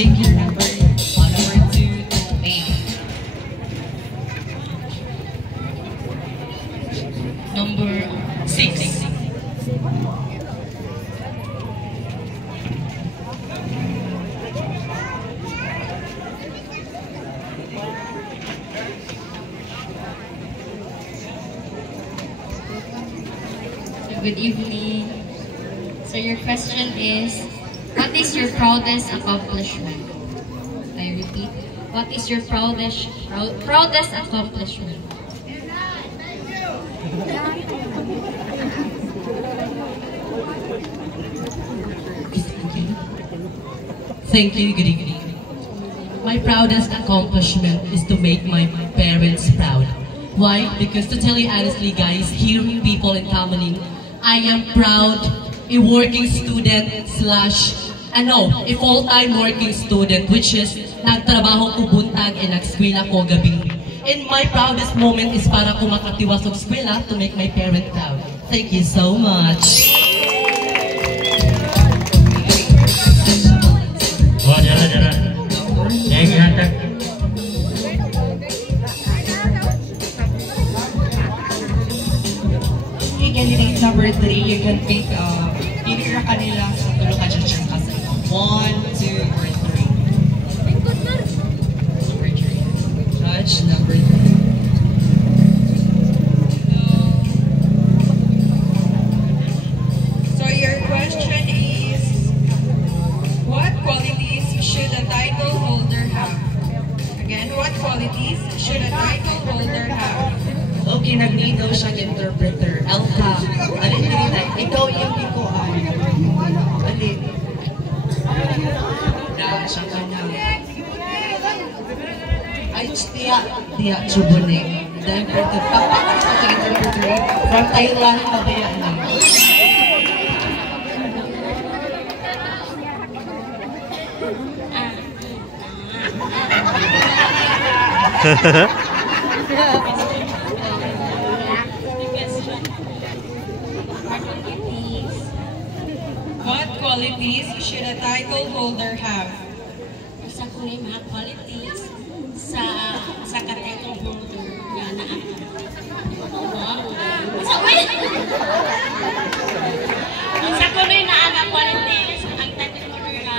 figure number 2 to 8. Number 6. Good evening. So your question is, what is your proudest accomplishment? I repeat, what is your proudest accomplishment? Thank you, good evening. My proudest accomplishment is to make my parents proud. Why? Because to tell you honestly guys, here people in Kamalin, I am proud a working student slash a full-time working student, which is nagtrabaho ko buntag and nag-eskwela ko gabi. And my proudest moment is para ko makatiwas og eskwela to make my parents proud. Thank you so much. Candidate number 3, you can pick pili ra kanila sa tulo ka judge kasi 1, 2, or 3. Judge number 3. So your question is, what qualities should a title holder have? Again, what qualities should a title holder have? Okay, nag-need daw siyang interpreter. Elka, alin ikaw yung iko alin. Siya ka na. Ay, tiya, chubone. The interpreter, interpreter from Thailand na ba yan? What qualities should a title holder have? Sa kunin mga qualities sa ka-title holder nga naa. Sa kunin na ang qualities ang title holder nga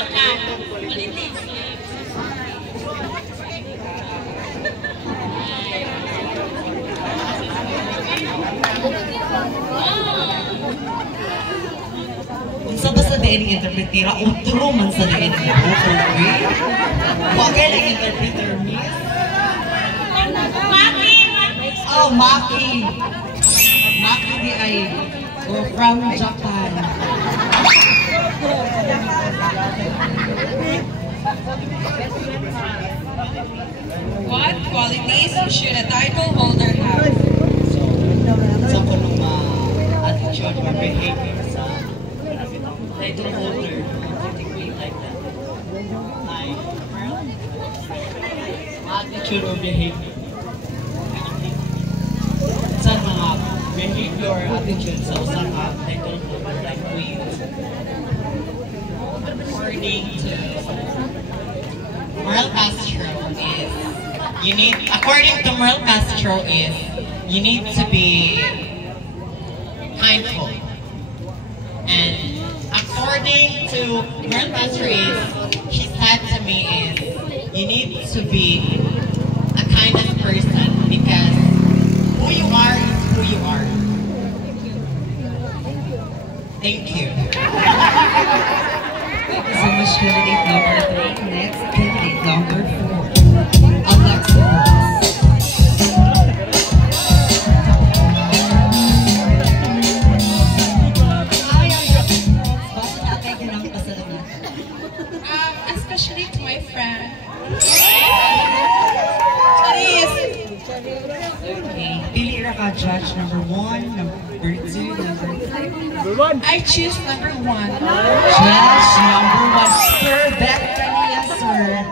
akan qualities. Sa basta din ang interpretera, utro man sa din ang interpreter. Bagay lang interpreter, miss. Maki! Oh, Maki! Maki di ay from Japan. What qualities should a title holder have? Sa kulong attitude or behavior sa title holder, something like that. Attitude or behavior. Sa mga behavior or attitude sa usang title holder like queens. According to Merle Castro you need to be kindful. And according to Merle Castro she said to me you need to be a kindest person because who you are is who you are. Thank you. Thank you so much, candidate number 3. Next, candidate number 4. Alexa. Especially to my friend. Okay, pili ra ka judge number 1, number 2, number 3. I choose number 1. Judge number 1. Sir, back kaniya, sir.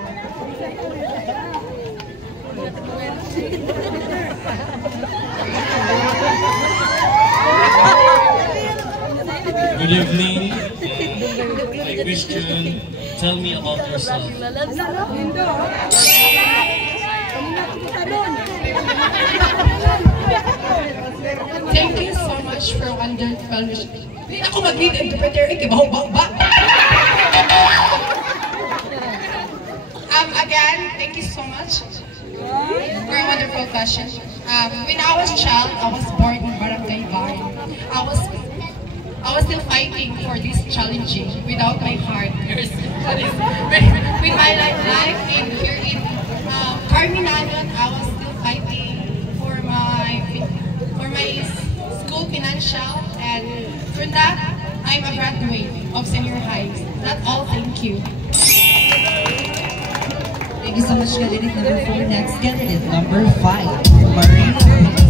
Good evening. Hi Christian, tell me about yourself. Thank you so much for wonderful. Hindi ako mag-lead interpreter, bahong ba? Again, thank you so much for a wonderful question. When I was a child, I was born in Barangay Barin. I was still fighting for this challenging without my heart. With my life in here in Carminanon, I was still fighting for my school financial, and for that, I'm a graduate of senior high. That's all. Thank you. Thank you so much, candidate number 4. Next candidate number 5, Marina.